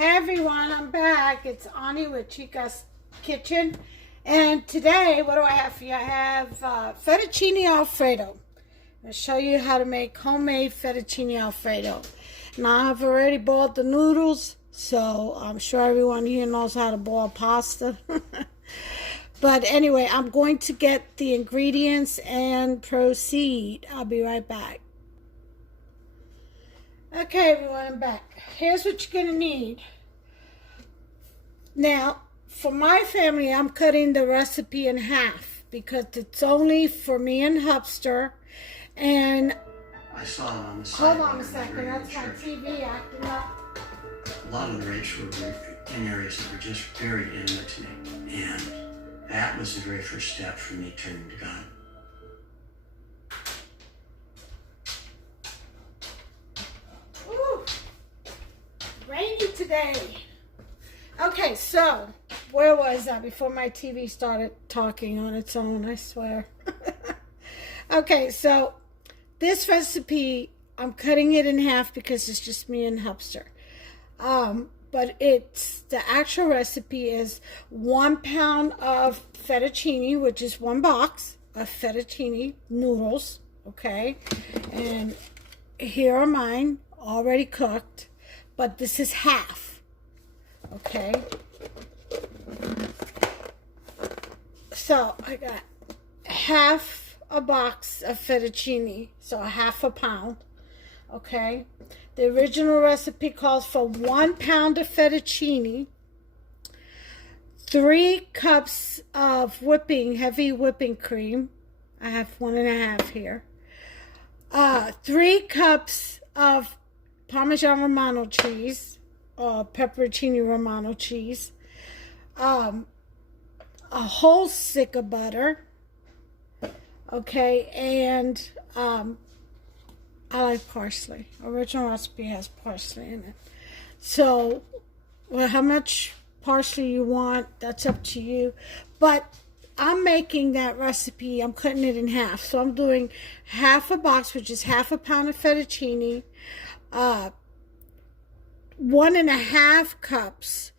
Hey everyone, I'm back. It's Ani with Chica's Kitchen. And today, what do I have for you? I have Fettuccine Alfredo. I'll show you how to make homemade Fettuccine Alfredo. Now, I've already boiled the noodles, so I'm sure everyone here knows how to boil pasta. But anyway, I'm going to get the ingredients and proceed. I'll be right back. Okay, everyone, I'm back. Here's what you're going to need. Now, for my family, I'm cutting the recipe in half because it's only for me and Hubster. And I saw him on the side. hold on a second, that's my TV acting up. A lot of the rapes were in areas that were just very intimate to me. And that was the very first step for me turning to God. Ooh, rainy today. Okay, so where was I before my TV started talking on its own, I swear. Okay, so this recipe, I'm cutting it in half because it's just me and Hubster. But the actual recipe is 1 pound of fettuccine, which is 1 box of fettuccine noodles, okay? And here are mine, already cooked, but this is half, okay? So I got half a box of fettuccine, so a half a pound, okay? The original recipe calls for 1 pound of fettuccine, 3 cups of heavy whipping cream. I have 1.5 here. 3 cups of Parmesan Romano cheese, or pepperoncini Romano cheese, a whole stick of butter, okay, and I like parsley. Original recipe has parsley in it. So, well, how much parsley you want, that's up to you. But I'm making that recipe, I'm cutting it in half. So I'm doing half a box, which is half a pound of fettuccine, 1.5 cups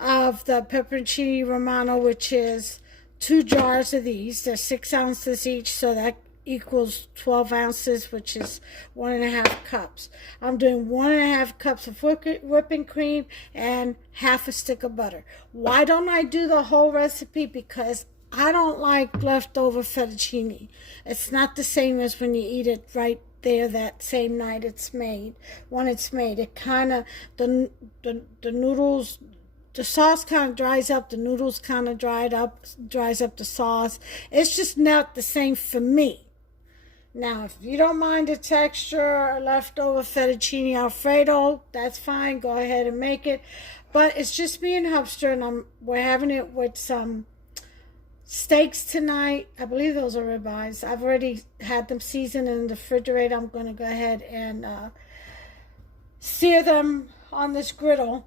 of the pepperoncini Romano, which is 2 jars of these. They're 6 ounces each, so that equals 12 ounces, which is 1.5 cups. I'm doing 1.5 cups of whipping cream and half a stick of butter. Why don't I do the whole recipe? Because I don't like leftover fettuccine. It's not the same as when you eat it right there that same night it's made. When it's made, it kind of, the noodles, the sauce kind of dries up, the noodles kind of dries up the sauce. It's just not the same for me. Now, if you don't mind the texture or leftover Fettuccine Alfredo, that's fine. Go ahead and make it. But it's just me and Hubster, and we're having it with some steaks tonight. I believe those are ribeyes. I've already had them seasoned in the refrigerator. I'm going to go ahead and sear them on this griddle,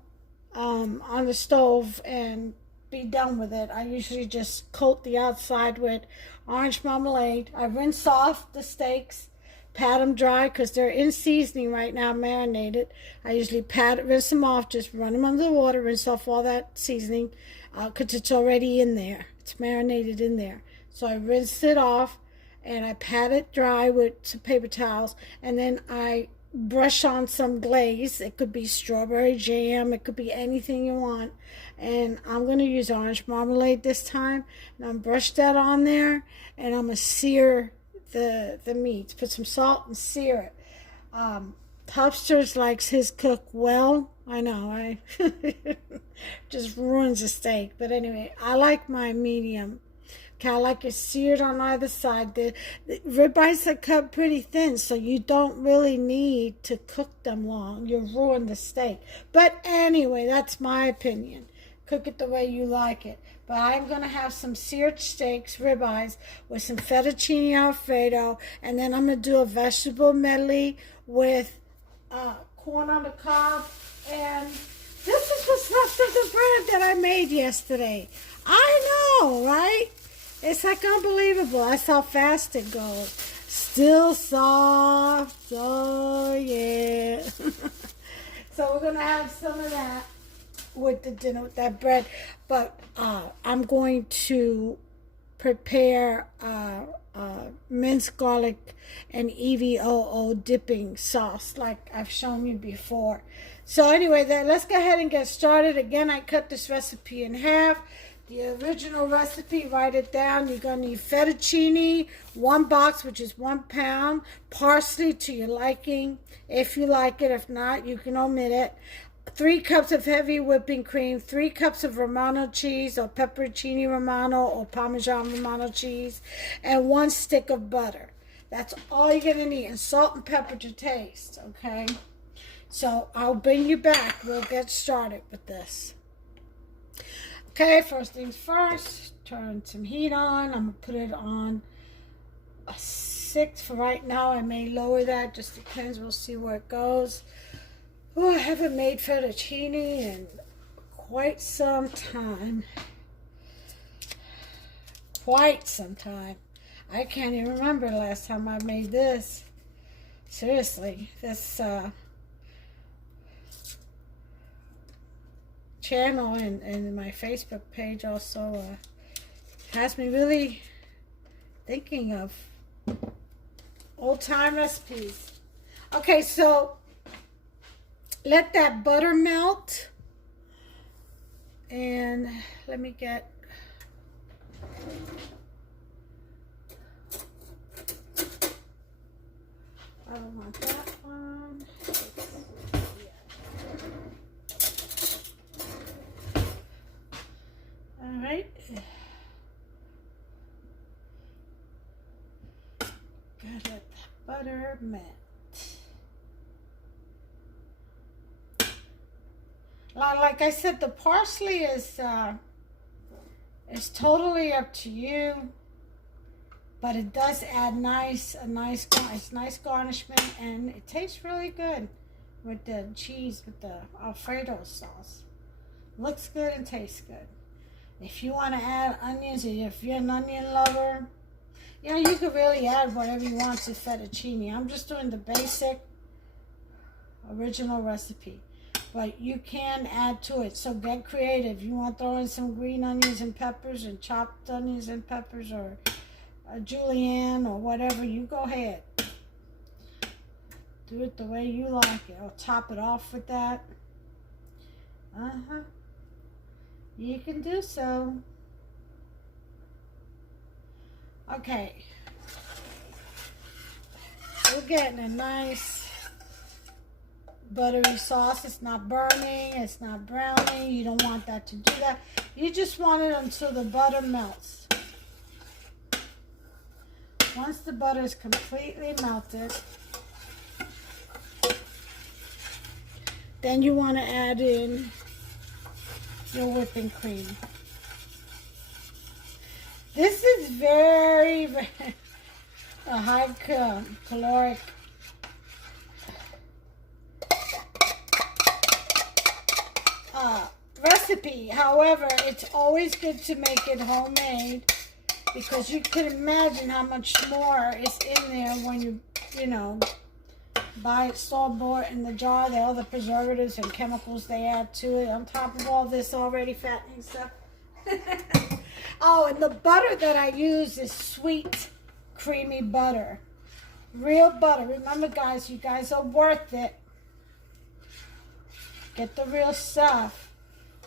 on the stove, and be done with it. I usually just coat the outside with orange marmalade. I rinse off the steaks, pat them dry because they're in seasoning right now, marinated. I usually rinse them off, just run them under the water, rinse off all that seasoning because it's already in there. It's marinated in there. So I rinsed it off and I pat it dry with some paper towels, and then I brush on some glaze. It could be strawberry jam, it could be anything you want, and I'm going to use orange marmalade this time, and I'm brush that on there, and I'm going to sear the meat, put some salt and sear it. Hubsters likes his cooked well. I know, I just ruins a steak, but anyway, I like my medium. Okay, I like it seared on either side. The ribeyes are cut pretty thin, so you don't really need to cook them long. You'll ruin the steak. But anyway, that's my opinion. Cook it the way you like it. But I'm going to have some seared steaks, ribeyes, with some fettuccine Alfredo, and then I'm going to do a vegetable medley with corn on the cob. And this is what's left of the bread that I made yesterday. I know, right? It's like unbelievable. That's how fast it goes. Still soft. Oh, yeah. So we're going to have some of that. with the dinner with that bread. But I'm going to prepare minced garlic and EVOO dipping sauce like I've shown you before. So anyway, let's go ahead and get started. Again, I cut this recipe in half. The original recipe, write it down. You're going to need fettuccine, 1 box, which is 1 pound. Parsley to your liking, if you like it. If not, you can omit it. 3 cups of heavy whipping cream, 3 cups of Romano cheese or Pepperoncini Romano or Parmesan Romano cheese, and 1 stick of butter. That's all you're going to need, and salt and pepper to taste, okay? So I'll bring you back. We'll get started with this. Okay, first things first, turn some heat on. I'm going to put it on a 6 for right now. I may lower that, just depends. We'll see where it goes. Oh, I haven't made fettuccine in quite some time. Quite some time. I can't even remember the last time I made this. Seriously, this channel and my Facebook page also has me really thinking of old-time recipes. Okay, so let that butter melt, and let me get I don't want that one. All right. Gotta let that butter melt. Like I said, the parsley is totally up to you, but it does add nice garnishment, and it tastes really good with the cheese, with the Alfredo sauce. Looks good and tastes good. If you want to add onions, if you're an onion lover, you know, you could really add whatever you want to fettuccine. I'm just doing the basic original recipe, but you can add to it. So get creative. You want to throw in some green onions and peppers and chopped onions and peppers, or julienne or whatever, you go ahead. Do it the way you like it, or top it off with that. You can do so. Okay. We're getting a nice buttery sauce. It's not burning, it's not browning. You don't want that to do that. You just want it until the butter melts. Once the butter is completely melted, then you want to add in your whipping cream. This is very, very a high caloric recipe. However, it's always good to make it homemade, because you can imagine how much more is in there when you know, buy it store-bought in the jar. All the preservatives and chemicals they add to it, on top of all this already fattening stuff. Oh, and the butter that I use is sweet, creamy butter. Real butter. Remember, guys, you guys are worth it. Get the real stuff.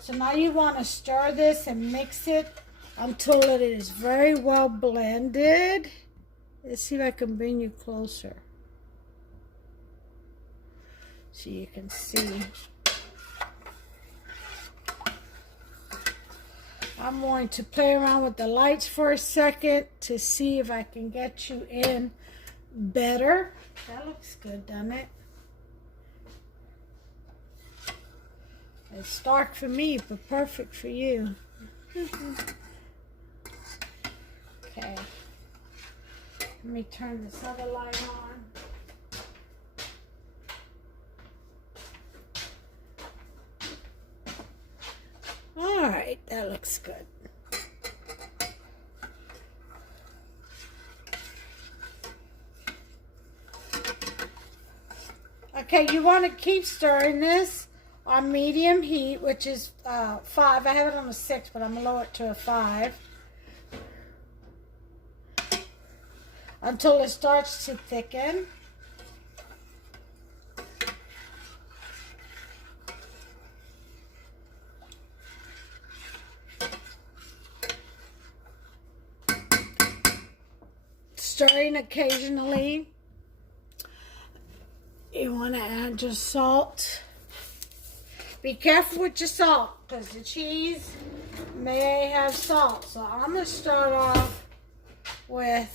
So now you want to stir this and mix it until it is very well blended. Let's see if I can bring you closer so you can see. I'm going to play around with the lights for a second to see if I can get you in better. That looks good, doesn't it? It's dark for me, but perfect for you. Okay. Let me turn this other light on. All right, that looks good. Okay, you want to keep stirring this on medium heat, which is 5. I have it on a 6, but I'm going to lower it to a 5. Until it starts to thicken. Stirring occasionally. You want to add your salt. Be careful with your salt because the cheese may have salt. So I'm going to start off with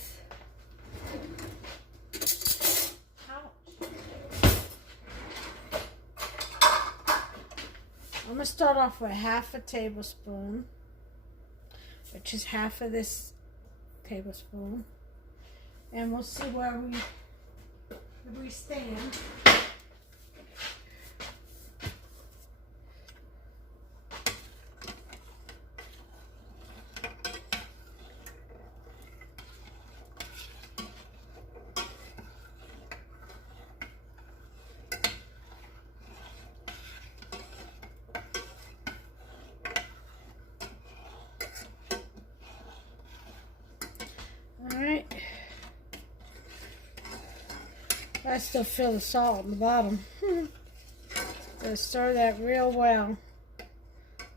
half a tablespoon, which is half of this tablespoon. And we'll see where we stand. All right. I still feel the salt on the bottom. So stir that real well.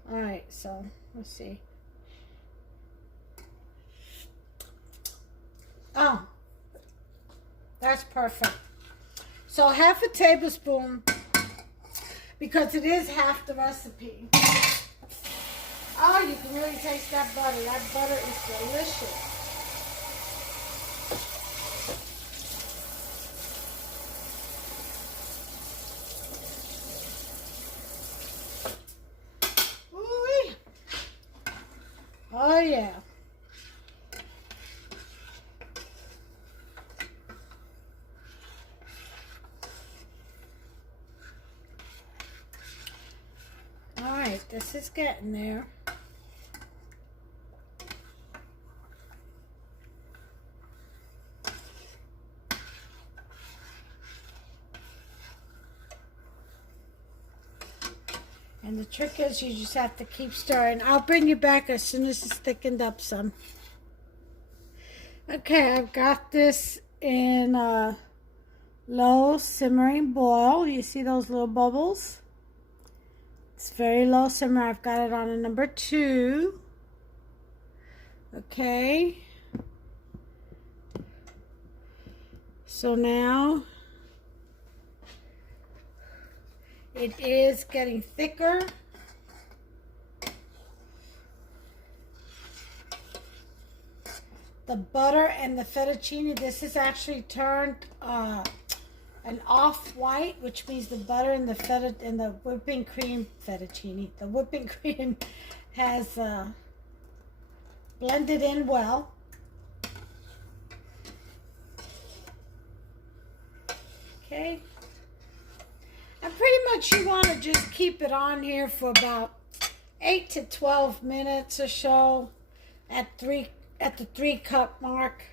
Alright, so let's see. Oh, that's perfect. So half a tablespoon, because it is half the recipe. Oh, you can really taste that butter. That butter is delicious. Oh yeah. All right, this is getting there. And the trick is you just have to keep stirring. I'll bring you back as soon as it's thickened up some. Okay, I've got this in a low simmering boil. You see those little bubbles? It's very low simmer. I've got it on a number 2. Okay. So now it is getting thicker. The butter and the fettuccine, this is actually turned an off-white, which means the butter and the whipping cream fettuccine. The whipping cream has blended in well. Okay. And pretty much you want to just keep it on here for about 8 to 12 minutes or so at the 3-cup mark.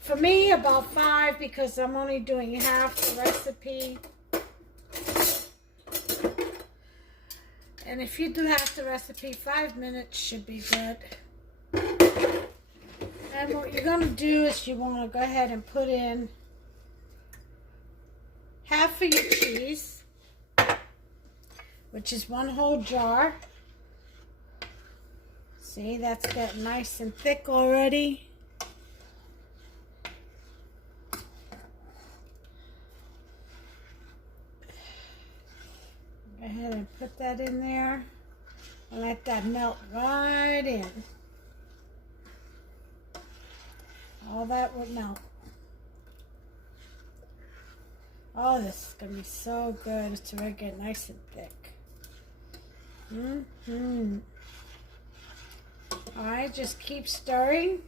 For me, about 5 because I'm only doing half the recipe. And if you do half the recipe, 5 minutes should be good. And what you're going to do is you want to go ahead and put in half of your cheese, which is 1 whole jar. See, that's getting nice and thick already. Go ahead and put that in there and let that melt right in. All that will melt. Oh, this is going to be so good. It's going to get nice and thick. Alright, just keep stirring.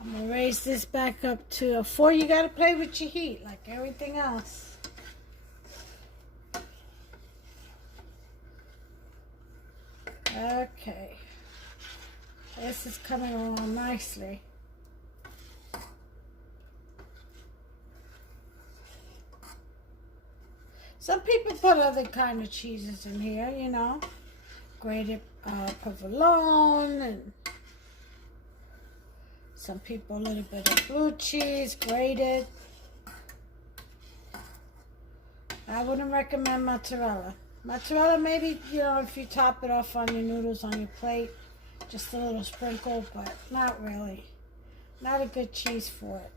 I'm going to raise this back up to a 4. You got to play with your heat like everything else. Okay. This is coming along nicely. Some people put other kind of cheeses in here, you know. Grated provolone, and some people a little bit of blue cheese, grated. I wouldn't recommend mozzarella. Mozzarella, maybe, you know, if you top it off on your noodles on your plate, just a little sprinkle, but not really. Not a good cheese for it.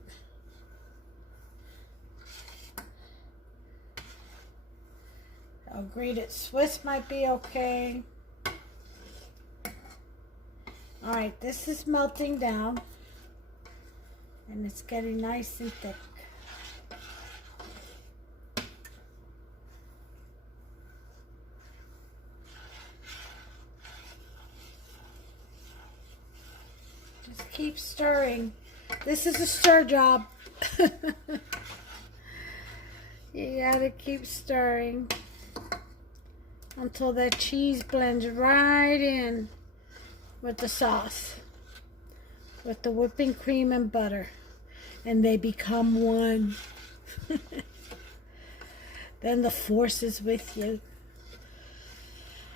A grated Swiss might be okay. Alright, this is melting down. And it's getting nice and thick. Just keep stirring. This is a stir job. You gotta keep stirring until that cheese blends right in with the sauce, with the whipping cream and butter, and they become one. Then the force is with you.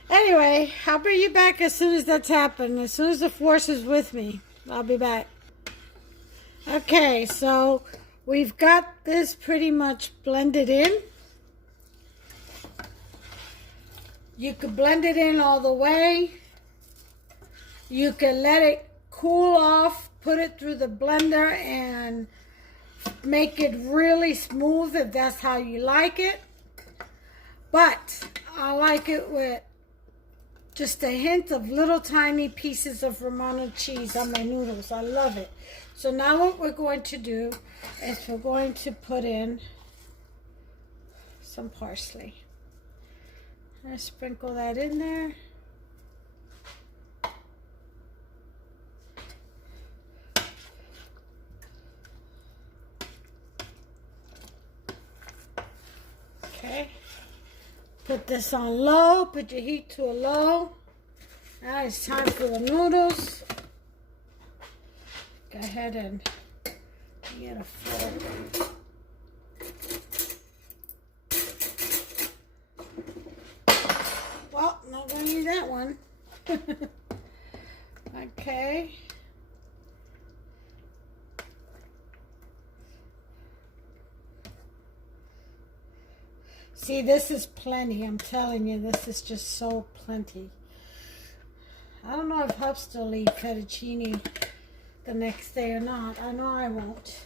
Anyway, I'll bring you back as soon as that's happened. As soon as the force is with me, I'll be back. Okay, so we've got this pretty much blended in. You could blend it in all the way. You can let it cool off, put it through the blender and make it really smooth if that's how you like it. But I like it with just a hint of little tiny pieces of Romano cheese on my noodles. I love it. So now what we're going to do is we're going to put in some parsley. I'm going to sprinkle that in there. Okay. Put this on low. Put your heat to a low. Now it's time for the noodles. Go ahead and get a fork. Well, not going to use that one. Okay. See, this is plenty. I'm telling you, this is just so plenty. I don't know if Hubster will eat fettuccine the next day or not. I know I won't.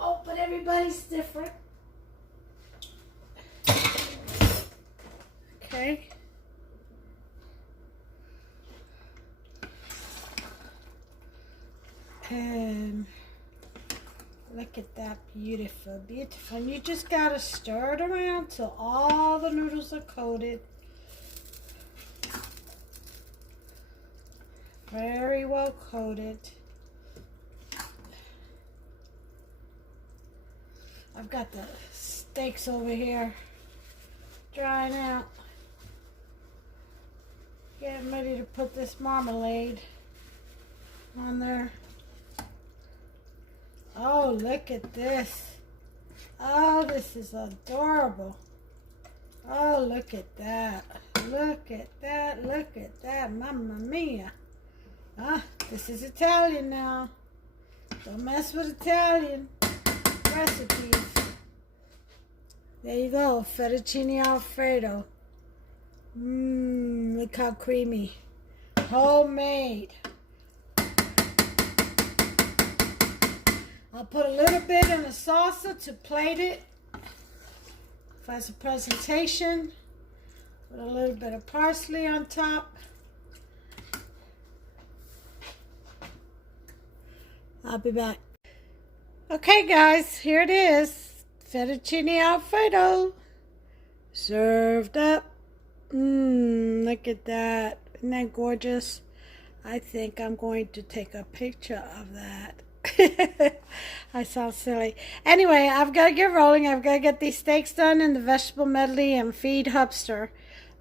Oh, but everybody's different. Okay. And look at that, beautiful, beautiful. And you just gotta stir it around till all the noodles are coated. Very well coated. I've got the steaks over here drying out. Getting ready to put this marmalade on there. Oh, look at this. Oh, this is adorable. Oh, look at that. Look at that. Look at that. Mamma mia. Ah, this is Italian now. Don't mess with Italian recipes. There you go. Fettuccine Alfredo. Mmm, look how creamy. Homemade. I'll put a little bit in the salsa to plate it as a presentation. Put a little bit of parsley on top. I'll be back. Okay, guys, here it is. Fettuccine Alfredo. Served up. Mmm, look at that. Isn't that gorgeous? I think I'm going to take a picture of that. I sound silly. Anyway, I've got to get rolling. I've got to get these steaks done and the vegetable medley and feed Hubster.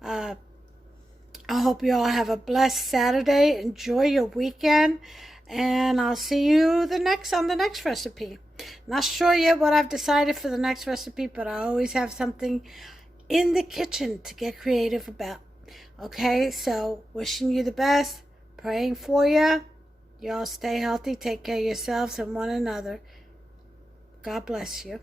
I hope you all have a blessed Saturday. Enjoy your weekend. And I'll see you on the next recipe. Not sure yet what I've decided for the next recipe, but I always have something in the kitchen to get creative about. Okay, so wishing you the best, praying for you. Y'all stay healthy, take care of yourselves and one another. God bless you.